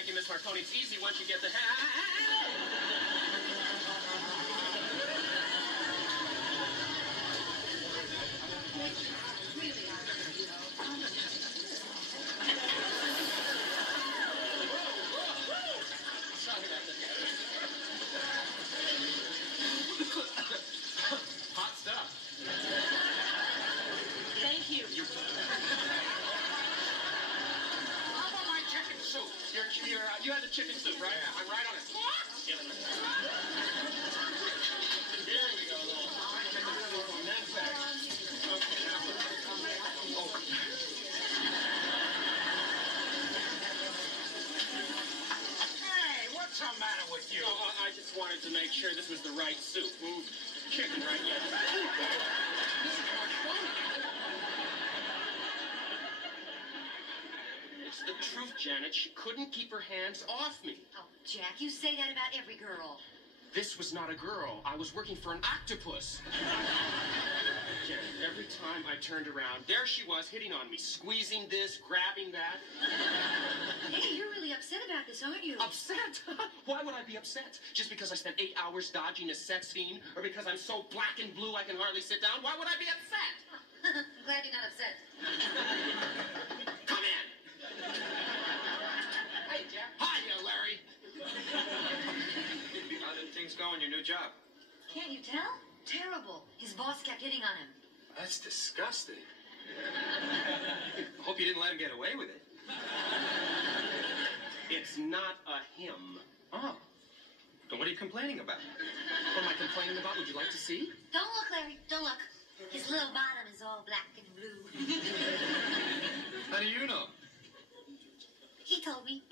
Thank you, Miss Marconi. It's easy once you get the hot stuff. Thank you. How about my chicken soup? You had the chicken soup, right? Yeah. I'm right on it. Here we go. Hey, what's the matter with you? Oh, I just wanted to make sure this was the right soup. Chicken, right? Yeah. It's the truth, Janet. She couldn't keep her hands off me. Oh, Jack, you say that about every girl. This was not a girl. I was working for an octopus. Janet, every time I turned around, there she was hitting on me, squeezing this, grabbing that. Hey, you're really upset about this, aren't you? Upset? Why would I be upset? Just because I spent 8 hours dodging a sex scene? Or because I'm so black and blue I can hardly sit down? Why would I be upset? I'm glad you're not upset. Come in! Hey, Jack. Hiya, Larry. How did things go in your new job? Can't you tell? Terrible. His boss kept hitting on him. That's disgusting. I hope you didn't let him get away with it. It's not a him. Oh. Then what are you complaining about? What am I complaining about? Would you like to see? Don't look, Larry. Don't look. His little bottom is all black and blue. How do you know? He told me.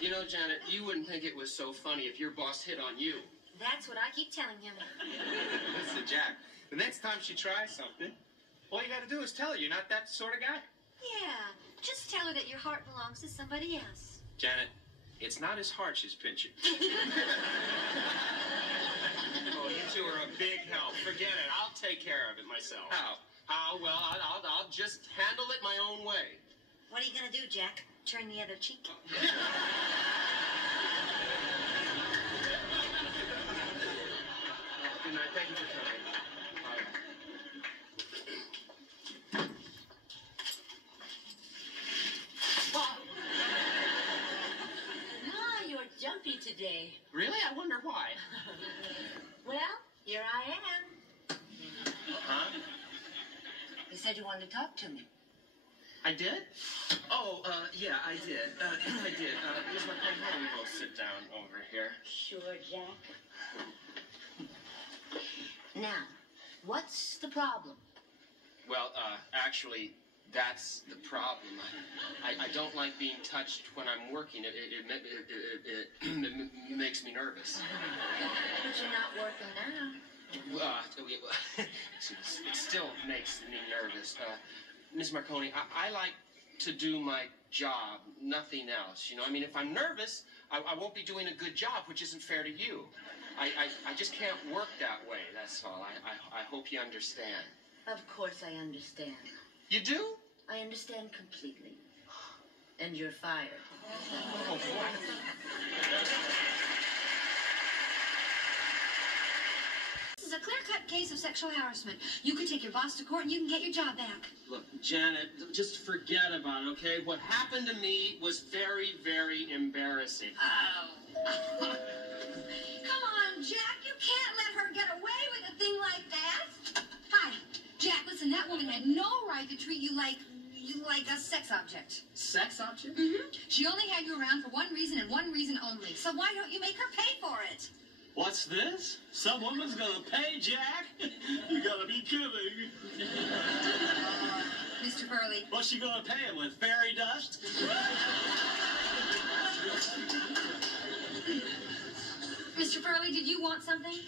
You know, Janet, you wouldn't think it was so funny if your boss hit on you. That's what I keep telling him. Listen, Jack, the next time she tries something, all you gotta do is tell her you're not that sort of guy. Yeah, just tell her that your heart belongs to somebody else. Janet, it's not his heart she's pinching. Oh, you two are a big help. Forget it. I'll take care of it myself. How? How? Well, I'll just handle it my own way. What are you gonna do, Jack? Turn the other cheek? Good night. Thank you for coming. Ah, you're jumpy today. Really? I wonder why. Well, here I am. Huh? You said you wanted to talk to me. I did? Oh, yeah, I did. I did. Miss McCoy, why don't we both sit down over here? Sure, Jack. Now, what's the problem? Well, actually, that's the problem. I don't like being touched when I'm working. It makes me nervous. But you're not working now. It still makes me nervous. Miss Marconi, I like to do my job, nothing else. You know, I mean, if I'm nervous, I won't be doing a good job, which isn't fair to you. I just can't work that way, that's all. I hope you understand. Of course I understand. You do? I understand completely. And you're fired. Oh, boy. This is a clear-cut case of sexual harassment. You can take your boss to court and you can get your job back. Look, Janet, just forget about it, okay? What happened to me was very, very embarrassing. Oh. Come on, Jack. You can't let her get away with a thing like that. Hi. Jack, listen, that woman had no right to treat you like a sex object. Sex object? Mm-hmm. She only had you around for one reason and one reason only. So why don't you make her pay for it? What's this? Some woman's gonna pay Jack? You gotta be kidding. Mr. Burley. What's she gonna pay him with? Fairy dust? Mr. Burley, did you want something?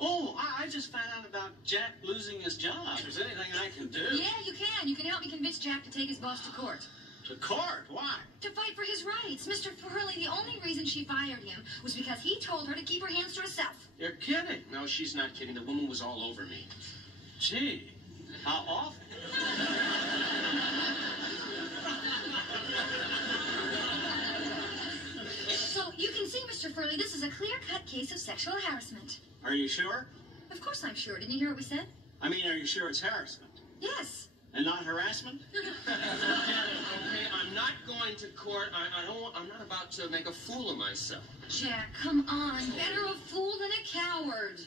Oh, I just found out about Jack losing his job. Is there anything I can do? Yeah, you can. You can help me convince Jack to take his boss to court. To court? Why? To fight for his rights. Mr. Hurley, the only reason she fired him was because he told her to keep her hands to herself. You're kidding. No, she's not kidding. The woman was all over me. Gee, how awful. you can see, Mr. Furley, this is a clear-cut case of sexual harassment. Are you sure? Of course I'm sure. Didn't you hear what we said? I mean, are you sure it's harassment Yes. and not harassment? Okay, I'm not going to court. I'm not about to make a fool of myself. Jack, come on. Better a fool than a coward.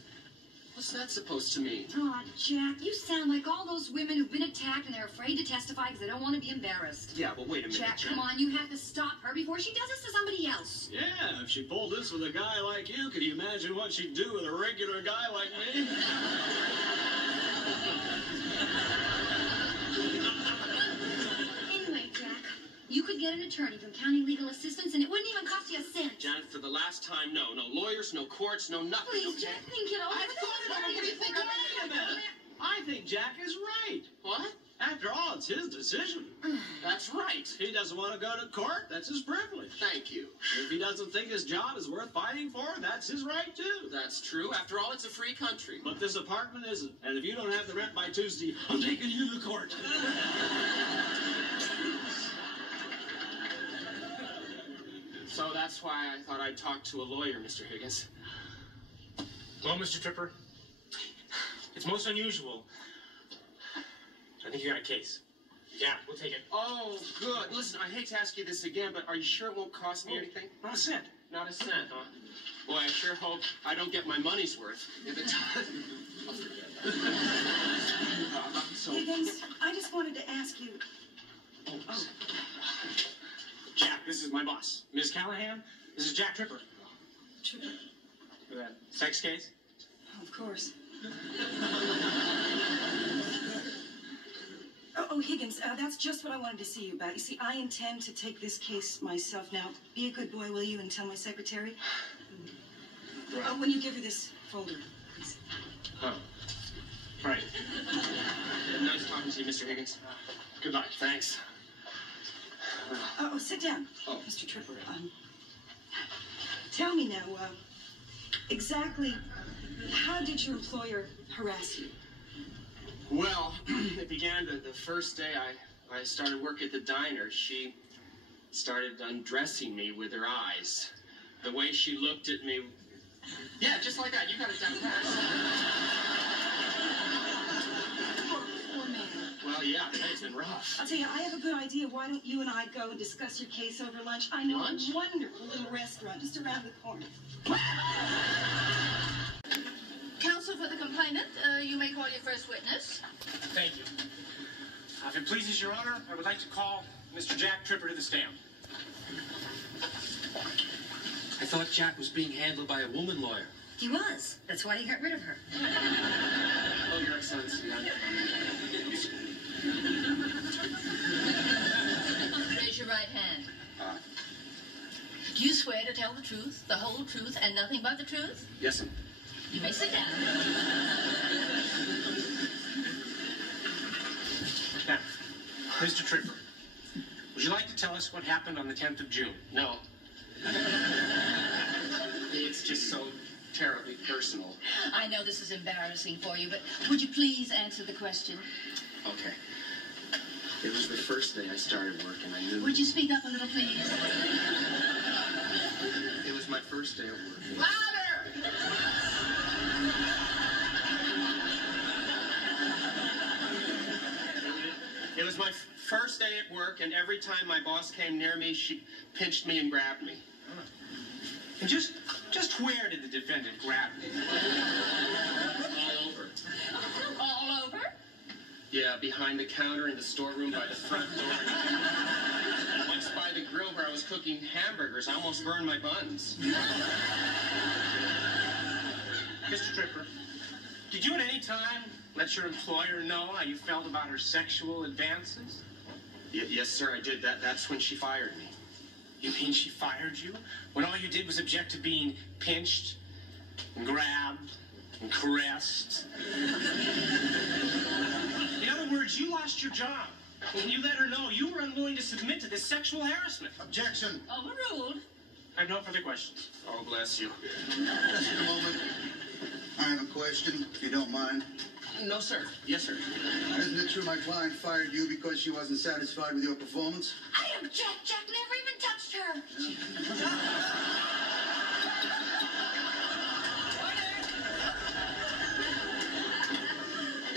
What's that supposed to mean? Oh, Jack, you sound like all those women who've been attacked and they're afraid to testify because they don't want to be embarrassed. Yeah, but wait a minute, Jack, Jen. come on. You have to stop her before she does this to somebody else. Yeah, if she pulled this with a guy like you, could you imagine what she'd do with a regular guy like me? Anyway, Jack, you could get an attorney from County Legal Assistance and it wouldn't even cost you a cent. Janet, for the last time, no. No lawyers, no courts, no nothing. Please, Okay? Jack, think it over. I thought about it. What do you think I'm Wait a minute. I think Jack is right. What? After all, it's his decision. That's right. He doesn't want to go to court. That's his privilege. Thank you. If he doesn't think his job is worth fighting for, that's his right, too. That's true. After all, it's a free country. But this apartment isn't. And if you don't have the rent by Tuesday, I'm taking you to court. So that's why I thought I'd talk to a lawyer, Mr. Higgins. Well, Mr. Tripper, it's most unusual. I think you got a case. Yeah, we'll take it. Oh, good. Listen, I hate to ask you this again, but are you sure it won't cost me anything? Not a cent. Not a cent, huh? Boy, I sure hope I don't get my money's worth. If it does, so, Higgins, I just wanted to ask you. Oh. Jack, this is my boss. Ms. Callahan, this is Jack Tripper. Tripper? For that sex case? Of course. Oh, Higgins, that's just what I wanted to see you about. You see, I intend to take this case myself. Now, be a good boy, will you, and tell my secretary? Right. When you give her this folder, please. Oh. Right. nice talking to you, Mr. Higgins. Good luck. Thanks. Sit down, Oh. Mr. Tripper. Tell me now, exactly how did your employer harass you? Well, it began the first day I started work at the diner. She started undressing me with her eyes. The way she looked at me... Yeah, just like that. You got it down pat. Poor man. Well, yeah, it's been rough. I'll tell you, I have a good idea. Why don't you and I go and discuss your case over lunch? I know Lunch? a wonderful little restaurant just around the corner. Counsel for the complainant, you may call your first witness. Thank you. If it pleases Your Honor, I would like to call Mr. Jack Tripper to the stand. I thought Jack was being handled by a woman lawyer. He was. That's why he got rid of her. Oh, Your Excellency, Raise your right hand. Do you swear to tell the truth, the whole truth, and nothing but the truth? Yes, ma'am. You may sit down. Now, Mr. Tripper, would you like to tell us what happened on the 10th of June? No. It's just so terribly personal. I know this is embarrassing for you, but would you please answer the question? Okay. It was the first day I started work, and I knew... Would you speak up a little, please? It was my first day at work. Louder! It was my first day at work, and every time my boss came near me, she pinched me and grabbed me. And just where did the defendant grab you? All over. All over? Yeah, behind the counter in the storeroom by the front door. And once by the grill where I was cooking hamburgers, I almost burned my buns. Mr. Tripper, did you at any time let your employer know how you felt about her sexual advances? Yes, sir, I did. That's when she fired me. You mean she fired you? When all you did was object to being pinched, and grabbed, and caressed? In other words, you lost your job. When you let her know you were unwilling to submit to this sexual harassment. Objection. Overruled. I have no further questions. Oh, bless you. Just a moment. I have a question, if you don't mind. No, sir. Yes, sir. Isn't it true my client fired you because she wasn't satisfied with your performance? I object. Jack never even touched her.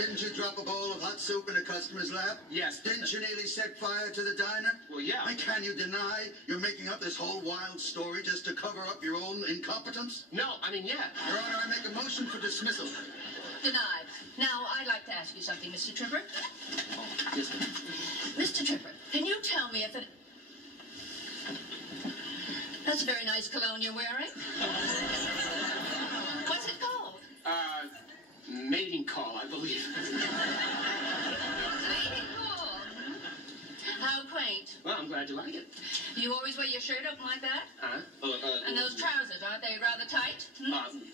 Didn't you drop a bowl of hot soup in a customer's lap? Yes. Didn't you nearly set fire to the diner? Well, yeah. And can you deny you're making up this whole wild story just to cover up your own incompetence? No, I mean, yeah. Your Honor, I make a motion for dismissal. Denied. Now, I'd like to ask you something, Mr. Tripper. Oh, yes, ma'am. Mr. Tripper, can you tell me if it... That's a very nice cologne you're wearing. What's it called? Mating call, I believe. Mating call. How quaint. Well, I'm glad you like it. You always wear your shirt open like that? Huh? And those trousers, aren't they rather tight?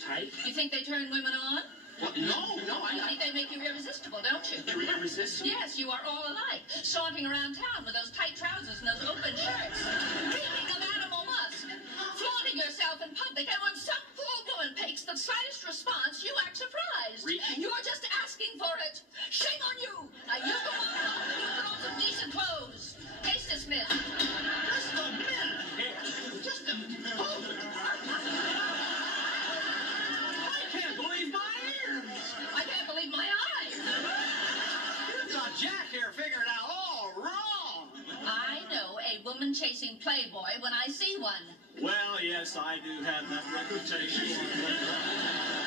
Tight? You think they turn women on? Well, no, I think they make you irresistible, don't you? Irresistible? Yes, you are all alike, sauntering around town with those tight trousers and those open shirts, reeking of animal musk, flaunting yourself in public, and when some poor woman makes the slightest response, you act surprised. Reeking? You're just asking for it. Shame on you. Now you go on home and you put on some decent clothes. Case dismissed. Just a minute here. Just a minute. Hold it. I can't believe my ears. I can't believe my eyes. You've got Jack here figured out all wrong. I know a woman-chasing playboy when I see one. Well, yes, I do have that reputation.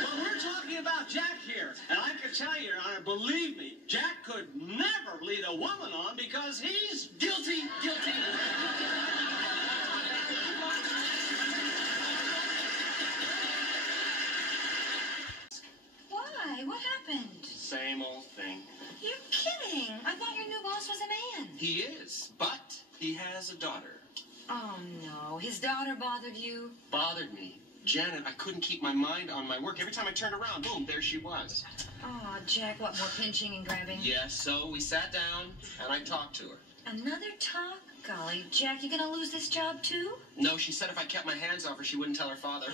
But we're talking about Jack here. And I can tell you, Your Honor, believe me, Jack could never lead a woman on because he's guilty. Why? What happened? Same old thing. You're kidding. I thought your new boss was a man. He is, but he has a daughter. Oh, no. His daughter bothered you? Bothered me. Janet, I couldn't keep my mind on my work. Every time I turned around, boom, there she was. Oh, Jack, what, more pinching and grabbing? Yes, so we sat down, and I talked to her. Another talk? Golly, Jack, you gonna lose this job, too? No, she said if I kept my hands off her, she wouldn't tell her father.